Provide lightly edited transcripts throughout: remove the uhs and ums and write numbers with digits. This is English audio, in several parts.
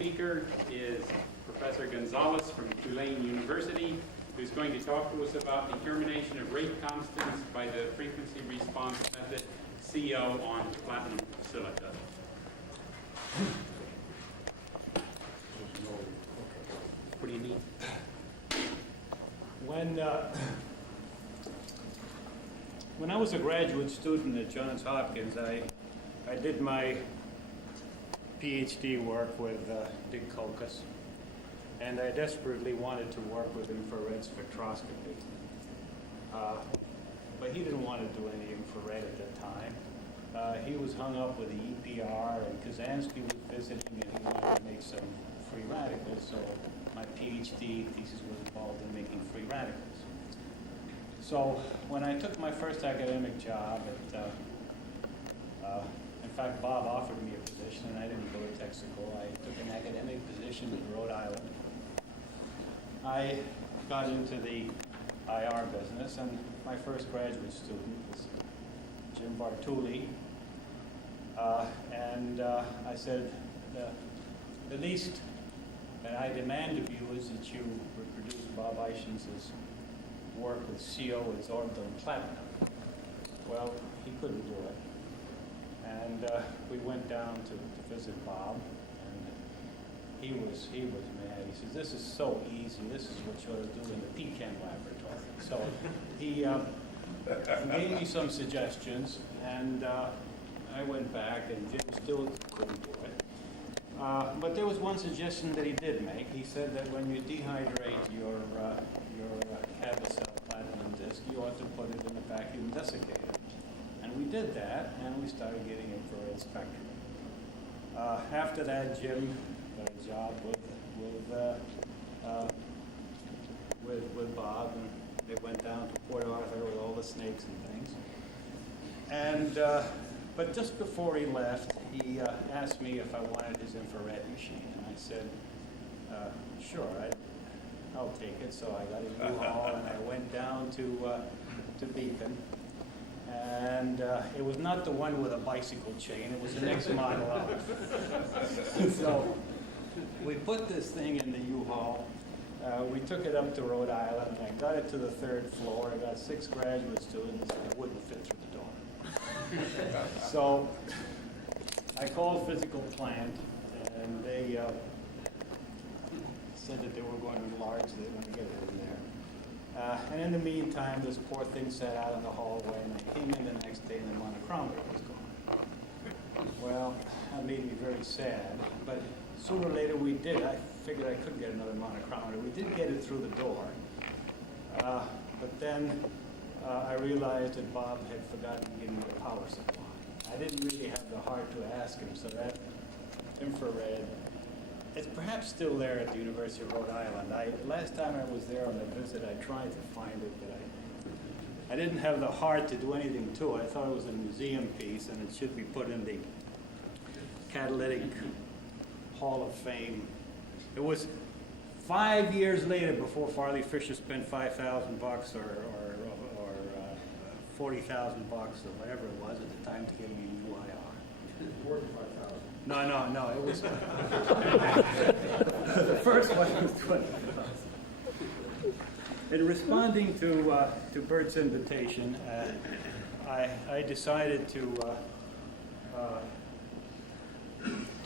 speaker is Professor Gonzales from Tulane University, who's going to talk to us about determination of rate constants by the frequency response method, CO on platinum silica. What do you need? When I was a graduate student at Johns Hopkins, I did my PhD work with Dick Kokas, and I desperately wanted to work with infrared spectroscopy. But he didn't want to do any infrared at that time. He was hung up with the EPR, and Kazansky was visiting, and he wanted to make some free radicals, so my PhD thesis was involved in making free radicals. So when I took my first academic job in fact, Bob offered me a position, and I didn't go to Texaco. I took an academic position in Rhode Island. I got into the IR business, and my first graduate student was Jim Bartuli. I said, the least that I demand of you is that you reproduce Bob Ishams' work with CO adsorbed on platinum. Well, he couldn't do it. And we went down to visit Bob, and he was mad. He says, "This is so easy. This is what you ought to do in the PChem laboratory." So he gave me some suggestions, and I went back, and Jim still couldn't do it. But there was one suggestion that he did make. He said that when you dehydrate your Cabot platinum disk, you ought to put it in a vacuum desiccator. And we did that, and we started getting infrared spectrum. After that, Jim got a job with Bob, and they went down to Port Arthur with all the snakes and things. And but just before he left, he asked me if I wanted his infrared machine, and I said, "Sure, I'll take it." So I got a U-Haul, and I went down to Beacon. And it was not the one with a bicycle chain. It was the next model up. So we put this thing in the U-Haul. We took it up to Rhode Island. I got it to the third floor. I got 6 graduate students, and it wouldn't fit through the door. So I called physical plant, and they said that they were going to enlarge. They were going to get it in there. And in the meantime, this poor thing sat out in the hallway, and I came in the next day, and the monochromator was gone. Well, that made me very sad, but sooner or later we did. I figured I could get another monochromator. We did get it through the door, but then I realized that Bob had forgotten to give me the power supply. I didn't really have the heart to ask him, so that infrared, it's perhaps still there at the University of Rhode Island. Last time I was there on a visit, I tried to find it, but I didn't have the heart to do anything to it. I thought it was a museum piece, and it should be put in the Catalytic Hall of Fame. It was 5 years later before Farley Fisher spent $5,000 or $40,000 or whatever it was at the time to get me a new IR. $45,000. No, it was the first one was 20,000. In responding to Bert's invitation, I decided to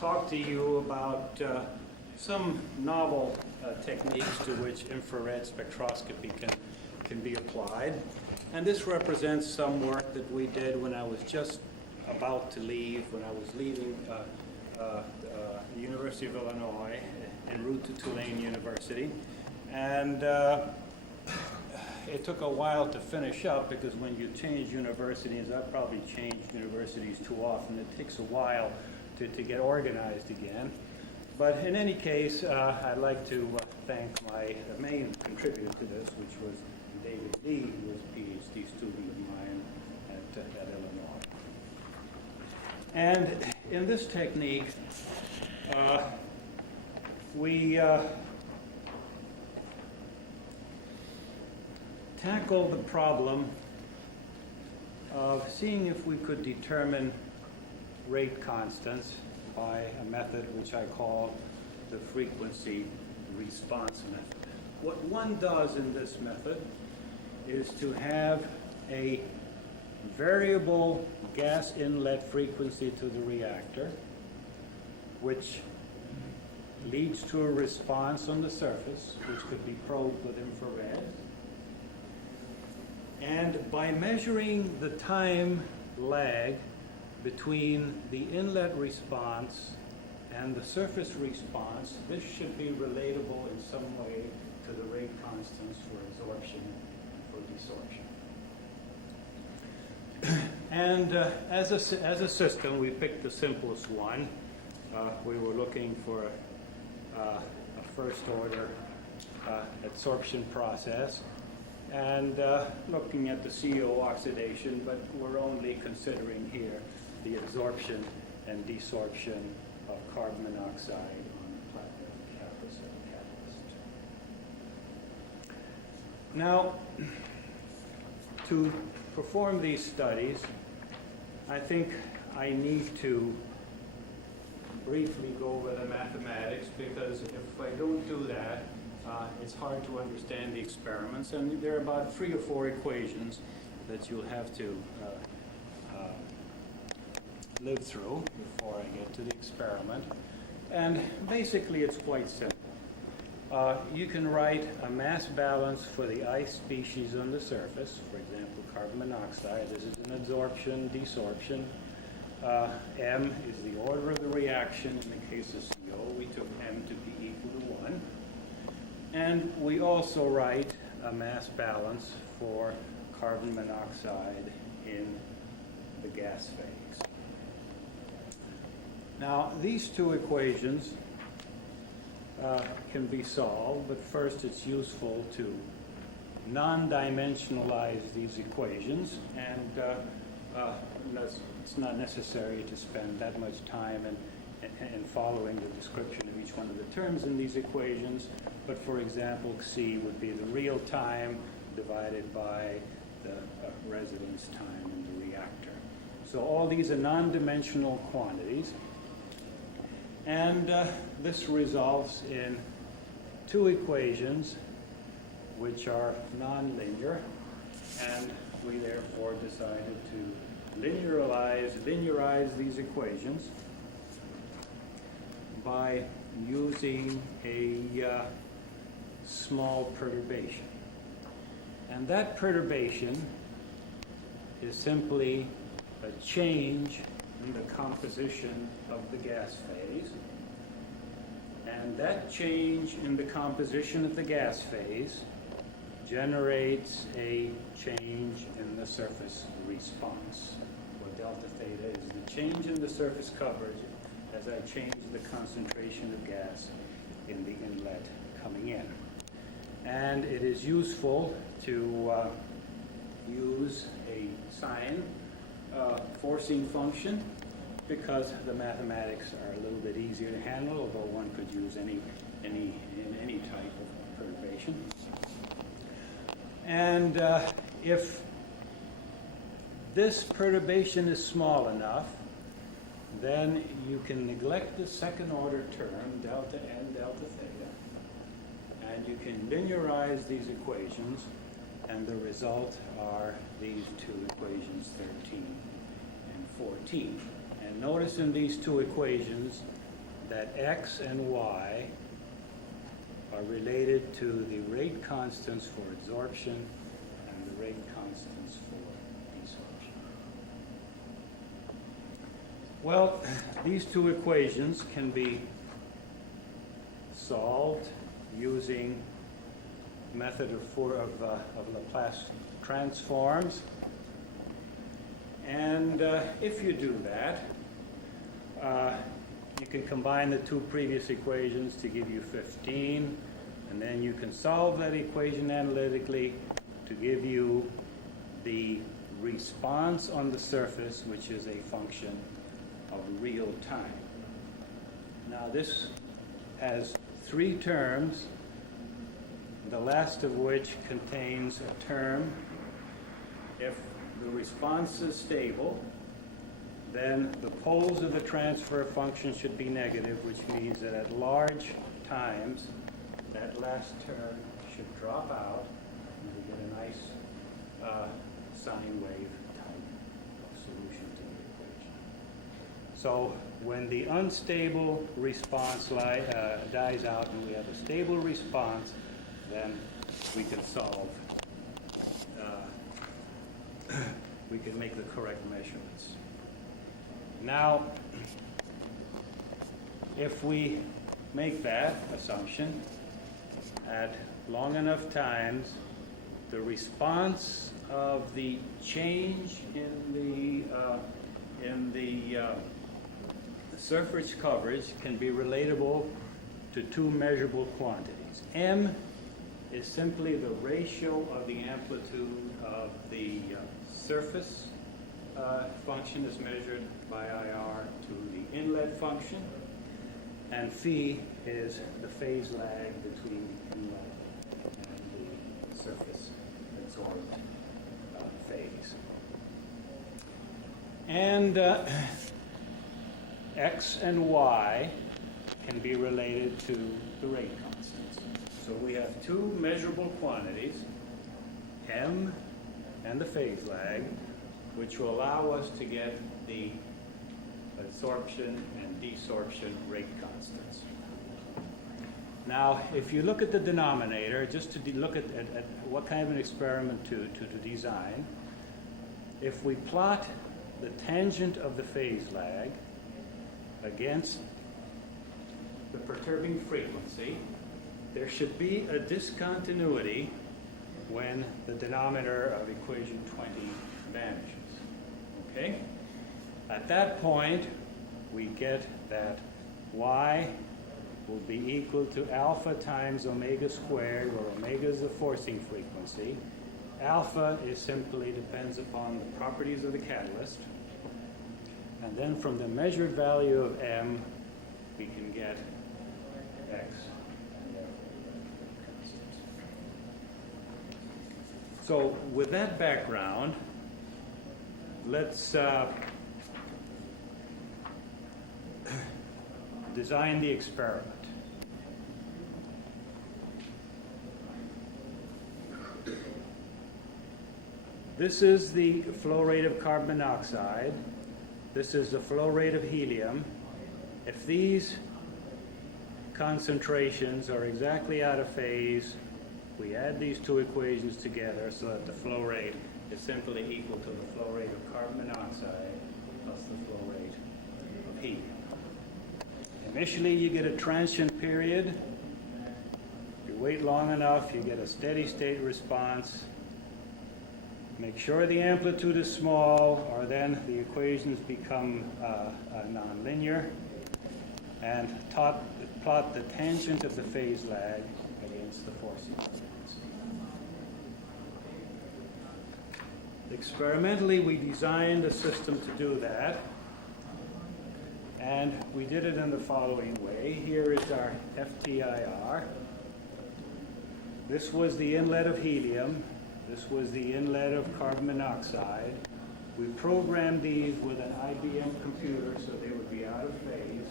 talk to you about some novel techniques to which infrared spectroscopy can be applied. And this represents some work that we did when I was just about to leave, when I was leaving the University of Illinois en route to Tulane University. And it took a while to finish up, because when you change universities, I've probably changed universities too often. It takes a while to get organized again. But in any case, I'd like to thank my main contributor to this, which was David Lee, who was a PhD student of mine at Illinois. And in this technique, we tackle the problem of seeing if we could determine rate constants by a method which I call the frequency response method. What one does in this method is to have a variable gas inlet frequency to the reactor, which leads to a response on the surface, which could be probed with infrared. And by measuring the time lag between the inlet response and the surface response, this should be relatable in some way to the rate constants for absorption and for desorption. And as a system, we picked the simplest one. We were looking for a first order adsorption process, and looking at the CO oxidation, but we're only considering here the adsorption and desorption of carbon monoxide on the platinum catalyst. Now, to perform these studies, I think I need to briefly go over the mathematics, because if I don't do that, it's hard to understand the experiments, and there are about 3 or 4 equations that you'll have to live through before I get to the experiment. And basically it's quite simple. You can write a mass balance for the ice species on the surface, for example carbon monoxide. This is an adsorption, desorption. M is the order of the reaction. In the case of CO, we took M to be equal to 1. And we also write a mass balance for carbon monoxide in the gas phase. Now, these 2 equations can be solved, but first it's useful to non-dimensionalize these equations, and it's not necessary to spend that much time in following the description of each one of the terms in these equations. But for example, C would be the real time divided by the residence time in the reactor. So all these are non-dimensional quantities. And this resolves in 2 equations which are nonlinear, and we therefore decided to linearize these equations by using a small perturbation. And that perturbation is simply a change in the composition of the gas phase. And that change in the composition of the gas phase generates a change in the surface response, where delta theta is the change in the surface coverage as I change the concentration of gas in the inlet coming in. And it is useful to use a sine forcing function, because the mathematics are a little bit easier to handle, although one could use any type of perturbation. And if this perturbation is small enough, then you can neglect the second order term, delta n delta theta, and you can linearize these equations, and the result are these 2 equations, 13 and 14. And notice in these 2 equations that x and y are related to the rate constants for adsorption and the rate constants for desorption. Well, these 2 equations can be solved using the method of Laplace transforms. And if you do that, you can combine the 2 previous equations to give you 15, and then you can solve that equation analytically to give you the response on the surface, which is a function of real time. Now this has 3 terms, the last of which contains a term if the response is stable, then the poles of the transfer function should be negative, which means that at large times, that last term should drop out, and we get a nice sine wave type of solution to the equation. So when the unstable response dies out and we have a stable response, then we can solve, we can make the correct measurements. Now, if we make that assumption, at long enough times, the response of the change in the surface coverage can be relatable to two measurable quantities. M is simply the ratio of the amplitude of the surface function is measured by IR to the inlet function, and phi is the phase lag between the inlet and the surface absorbed phase. And X and Y can be related to the rate constants. So we have two measurable quantities, M and the phase lag, which will allow us to get the adsorption and desorption rate constants. Now, if you look at the denominator, just to look at what kind of an experiment to design, if we plot the tangent of the phase lag against the perturbing frequency, there should be a discontinuity when the denominator of equation 20 vanishes. Okay? At that point, we get that y will be equal to alpha times omega squared, where omega is the forcing frequency. Alpha is simply depends upon the properties of the catalyst. And then from the measured value of M, we can get X. So with that background, let's design the experiment. This is the flow rate of carbon monoxide. This is the flow rate of helium. If these concentrations are exactly out of phase, we add these two equations together so that the flow rate is simply equal to the flow rate of carbon monoxide plus the flow rate of helium. Initially, you get a transient period. If you wait long enough, you get a steady state response. Make sure the amplitude is small, or then the equations become nonlinear. And plot the tangent of the phase lag against the forcing frequency. Experimentally, we designed a system to do that. And we did it in the following way. Here is our FTIR. This was the inlet of helium. This was the inlet of carbon monoxide. We programmed these with an IBM computer so they would be out of phase.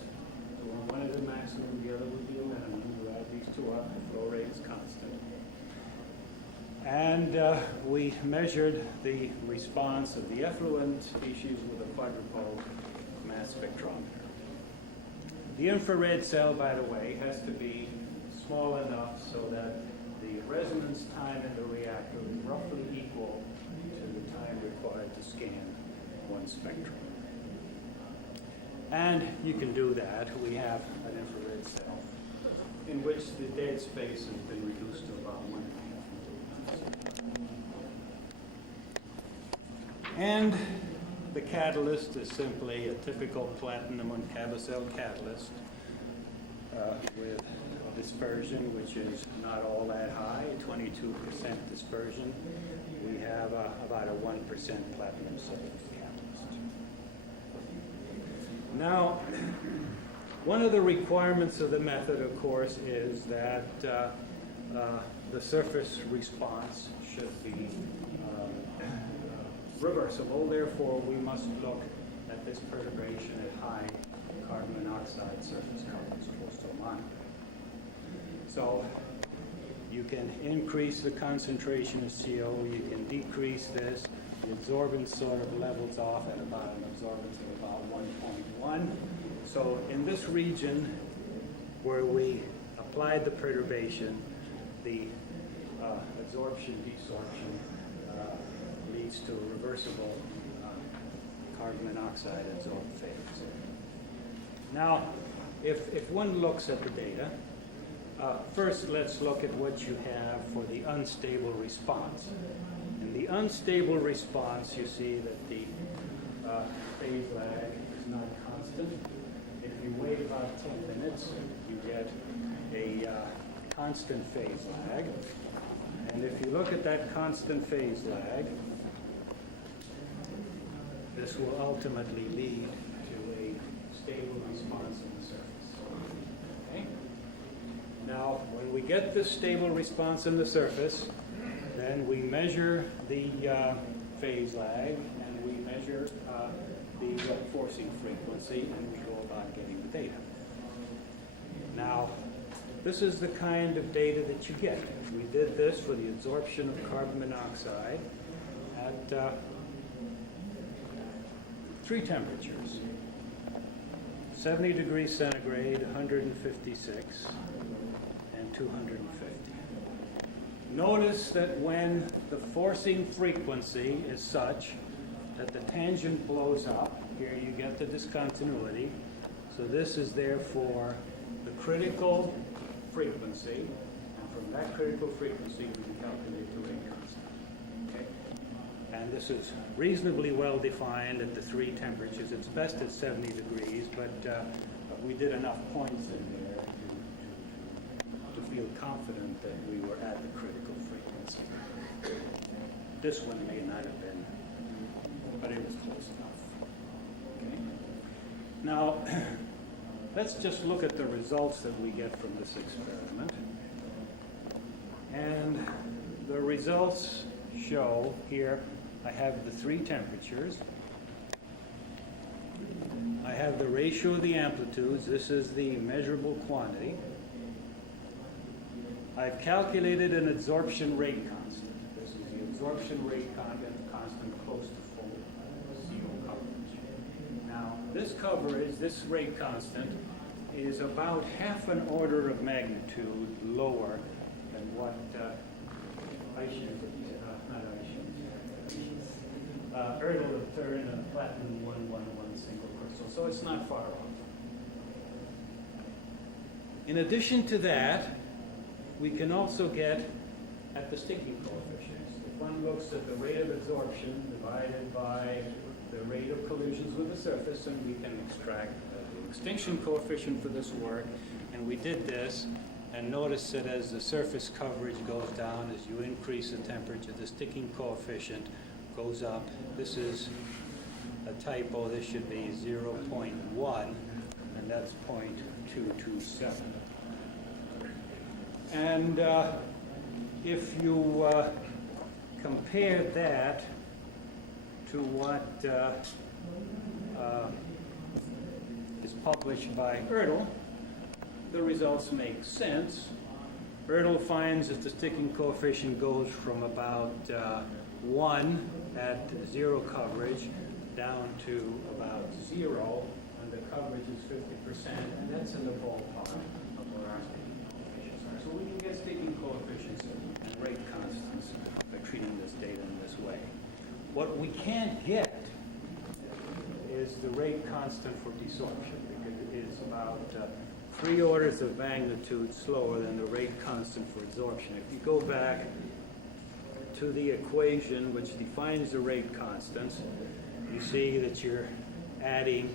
So when one is a maximum, the other would be a minimum. You add these two up, the flow rate is constant. And we measured the response of the effluent species with a quadrupole mass spectrometer. The infrared cell, by the way, has to be small enough so that the resonance time in the reactor is roughly equal to the time required to scan one spectrum. And you can do that. We have an infrared cell in which the dead space has been reduced to about 1.5. And the catalyst is simply a typical platinum uncabocell catalyst with dispersion, which is not all that high, 22% dispersion. We have about a 1% platinum solvent catalyst. Now, one of the requirements of the method, of course, is that the surface response should be reversible. Therefore, we must look at get this perturbation at high carbon monoxide surface coverage, close to a mile. So you can increase the concentration of CO, you can decrease this. The absorbance sort of levels off at about an absorbance of about 1.1. So in this region where we applied the perturbation, the adsorption, desorption leads to a reversible carbon monoxide adsorbed phase. Now, if one looks at the data, first let's look at what you have for the unstable response. In the unstable response, you see that the phase lag is not constant. If you wait about 10 minutes, you get a constant phase lag. And if you look at that constant phase lag, this will ultimately lead to a stable response in the surface. Okay? Now, when we get this stable response in the surface, then we measure the phase lag and we measure the forcing frequency, and we go about getting the data. Now, this is the kind of data that you get. We did this for the adsorption of carbon monoxide at 3 temperatures: 70 degrees centigrade, 156, and 250. Notice that when the forcing frequency is such that the tangent blows up, here you get the discontinuity. So this is therefore the critical frequency, and from that critical frequency we can calculate the rate constant. Okay? And this is reasonably well defined at the 3 temperatures. It's best at 70 degrees, but we did enough points in there to feel confident that we were at the critical frequency. This one may not have been, but it was close enough. Okay? Now, let's just look at the results that we get from this experiment. And the results show here, I have the 3 temperatures. I have the ratio of the amplitudes. This is the measurable quantity. I've calculated an adsorption rate constant. This is the absorption rate constant close to full CO coverage. Now, this coverage, this rate constant, is about half an order of magnitude lower than what Erdl III and platinum 111 single crystal. So it's not far off. In addition to that, we can also get at the sticking coefficients. If one looks at the rate of adsorption divided by the rate of collisions with the surface, and we can extract the extinction coefficient for this work. And we did this, and notice that as the surface coverage goes down, as you increase the temperature, the sticking coefficient goes up. This is a typo. This should be 0.1, and that's 0.227. And if you compare that to what is published by Erdl, the results make sense. Erdl finds that the sticking coefficient goes from about 1 at 0 coverage down to about 0, and the coverage is 50%, and that's in the ballpark of where our sticking coefficients are. So we can get sticking coefficients and rate constants by treating this data in this way. What we can't get is the rate constant for desorption, because it is about 3 orders of magnitude slower than the rate constant for adsorption. If you go back to the equation which defines the rate constants, you see that you're adding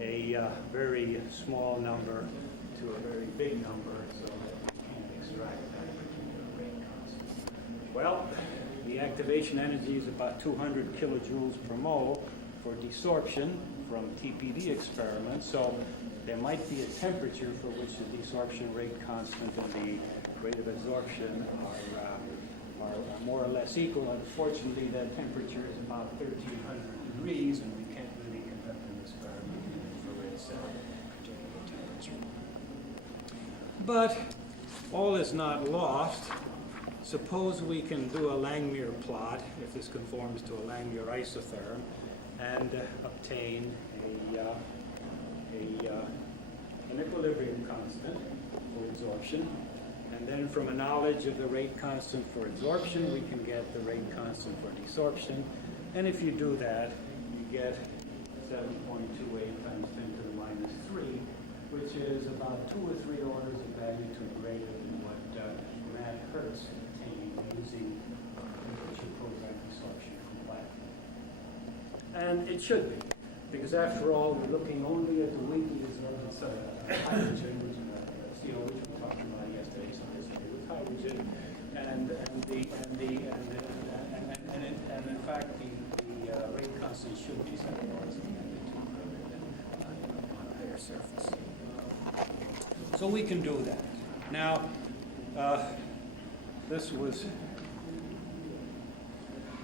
a very small number to a very big number, so that you can't extract that rate constant. Well, the activation energy is about 200 kilojoules per mole for desorption from TPD experiments, so there might be a temperature for which the desorption rate constant and the rate of adsorption are more or less equal. Unfortunately, that temperature is about 1300 degrees, and we can't really conduct an But all is not lost. Suppose we can do a Langmuir plot, if this conforms to a Langmuir isotherm, and obtain an equilibrium constant for adsorption. And then from a knowledge of the rate constant for adsorption, we can get the rate constant for desorption. And if you do that, you get 7.28 times 10 to the minus 3, which is about 2 or 3 orders of magnitude greater than what Matt Hertz obtained using temperature program desorption from Black. And it should be, because after all, we're looking only at the weakly absorbed hydrogen, which we talked about yesterday, so this with hydrogen, and in fact the rate constant should be 7 orders of magnitude greater than on a higher surface. So we can do that. Now, this was,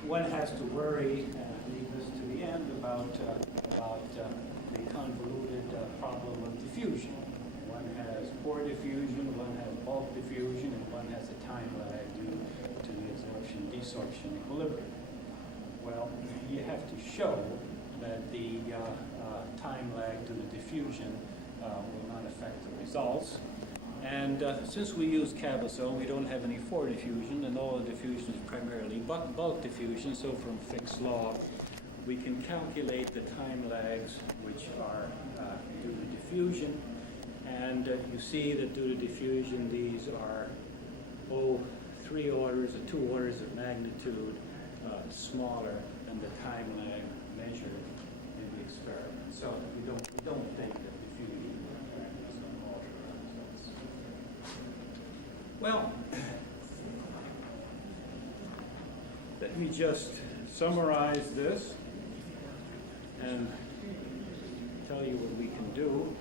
one has to worry, leave this to the end, about the convoluted problem of diffusion. One has pore diffusion, one has bulk diffusion, and one has a time lag due to the adsorption-desorption equilibrium. Well, you have to show that the time lag due to diffusion will not affect the results. And since we use Cabazon, we don't have any pore diffusion, and all the diffusion is primarily bulk diffusion, so from Fick's law, we can calculate the time lags which are due to diffusion. And you see that due to diffusion, these are 3 orders or 2 orders of magnitude smaller than the time lag measured in the experiment. So we don't think that diffusion is going to alter our results. Well, let me just summarize this and tell you what we can do.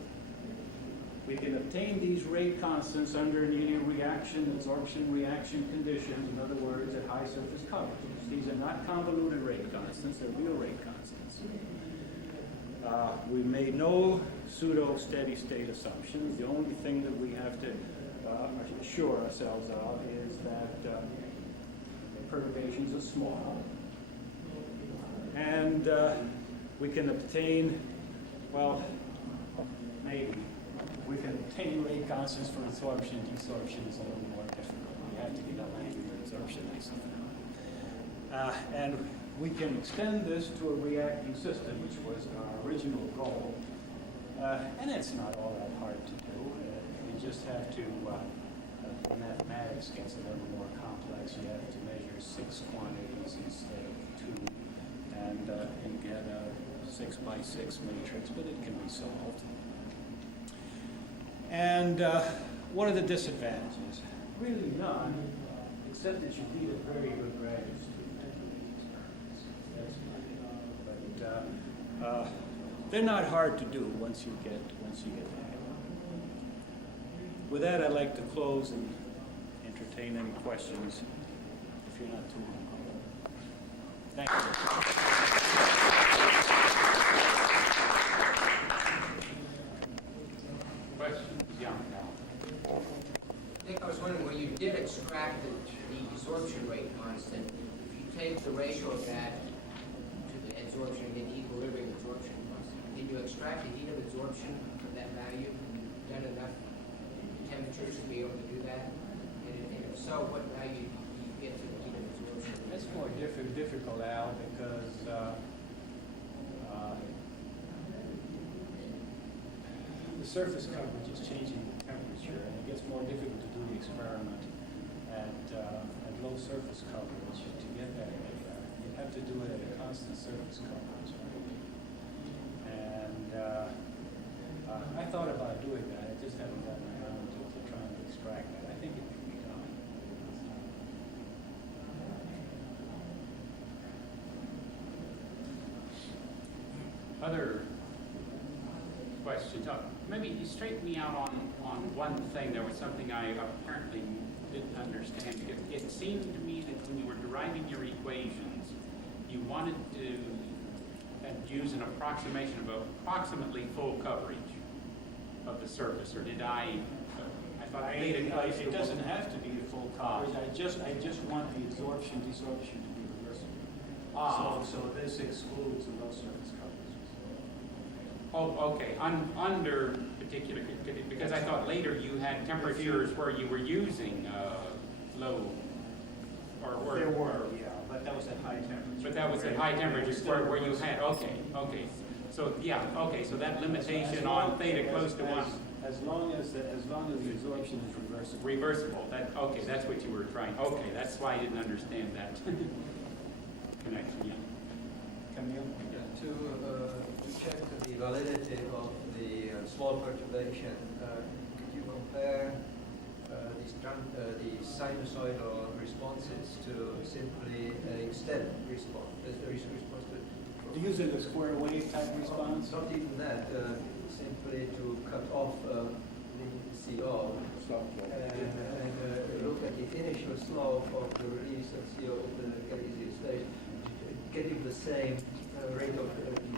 We can obtain these rate constants under linear reaction, adsorption reaction conditions, in other words, at high surface coverages. These are not convoluted rate constants, they're real rate constants. We made no pseudo steady state assumptions. The only thing that we have to assure ourselves of is that perturbations are small. And we can obtain, well, maybe. We can obtain rate constants for adsorption. Desorption is a little more difficult. You have to get a Langmuir adsorption isotherm. And we can extend this to a reacting system, which was our original goal. And it's not all that hard to do. You just have to, the mathematics gets a little more complex. You have to measure 6 quantities instead of 2. And you get a 6 by 6 matrix, but it can be solved. And what are the disadvantages? Really none, except that you need a very good graduate student to do these experiments. That's but they're not hard to do once you get the hang of them. With that, I'd like to close and entertain any questions if you're not too hungry. Thank you. Nick, I was wondering, when you did extract the desorption rate constant, if you take the ratio of that to the adsorption and get equilibrium adsorption constant, did you extract the heat of adsorption from that value? Have you done enough temperatures to be able to do that? And if so, what value do you get to the heat of absorption? That's more difficult, Al, because the surface coverage is changing the temperature, and it gets more difficult to do the experiment at low surface coverage to get that data. You have to do it at a constant surface coverage. And I thought about doing that. I just haven't gotten around to trying to extract that. I think it can be done. Other questions? Maybe you straighten me out on one thing. There was something I apparently didn't understand. It seemed to me that when you were deriving your equations, you wanted to use an approximation of approximately full coverage. of the surface, or did I thought theta close to It doesn't 1. have to be the full coverage. I just want the absorption, desorption to be reversible. Ah. So this excludes the low surface coverages. Oh, okay, under particular, because I thought later you had temperatures where you were using low, or. There were, yeah, but that was at high temperature. But that was at high temperatures where you had, okay. So, yeah, okay, so that limitation on theta close to 1. As long as the absorption is reversible. Reversible, okay, that's what you were trying, okay, that's why I didn't understand that connection, yeah. Camille? To check the validity of the small perturbation, could you compare the sinusoidal responses to simply a steady response? Using a square wave type response? Not even that, simply to cut off the CO and look at the initial slope of the release of CO to the gaseous state, getting the same rate of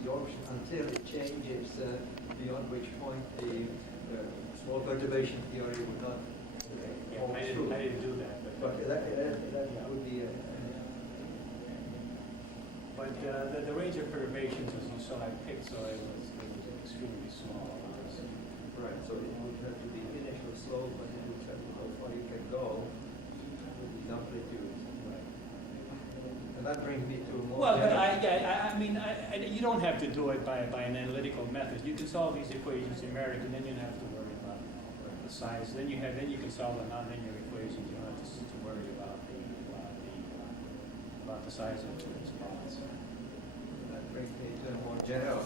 desorption until it changes, beyond which point the small perturbation theory would not hold true. I didn't do that. But that would be But the range of perturbations, as you saw, I picked, so it was extremely small. right. So it would have to be initial slope, but it would have to how far you can go with the amplitude. And that brings me to more. Well, but you don't have to do it by an analytical method. You can solve these equations numeric, and then you don't have to worry about the size. Then you can solve the nonlinear equations. You don't have to worry about the size of the response. That brings me to a more general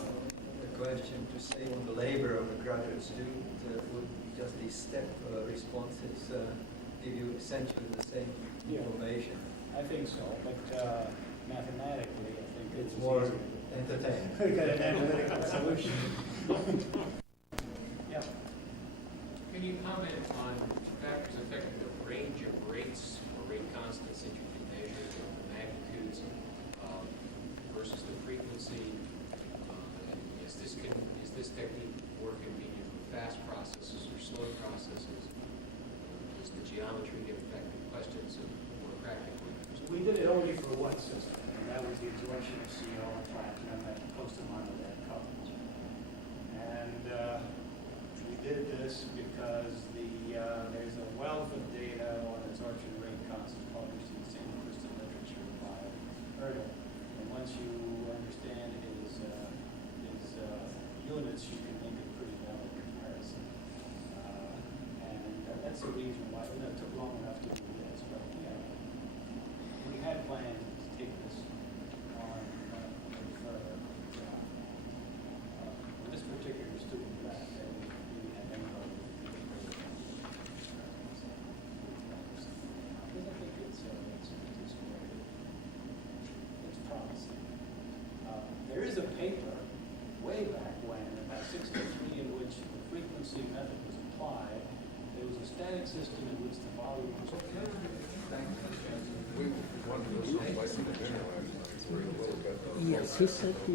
question to say on the labor of a graduate student. Would just these step responses give you essentially the same information? I think so, but mathematically, I think It's more entertaining. We got an analytical solution. Yeah. Can you comment on factors affecting the range of rates or rate constants that you can measure, the magnitudes versus the frequency? Is this technique more convenient for fast processes or slow processes? Does the geometry get affected? Questions of more practical. We did it only for one system, and that was the absorption of CO and platinum at close to mono that coverage. And we did this because there's a wealth of data on absorption rate constant published in the St. Crystal literature by Erdl. And once you understand his units, you can make a pretty valid comparison. And that's the reason why it took long enough to do this. But yeah, we had planned to take this on further. This particular student left, and we had anybody. Because I think it's promising. There is a paper way back when, about 63, in which the frequency method was applied. There was a static system in which the volume was We wanted to go someplace in the dinner last night, so we're a little bit. Yes, he said he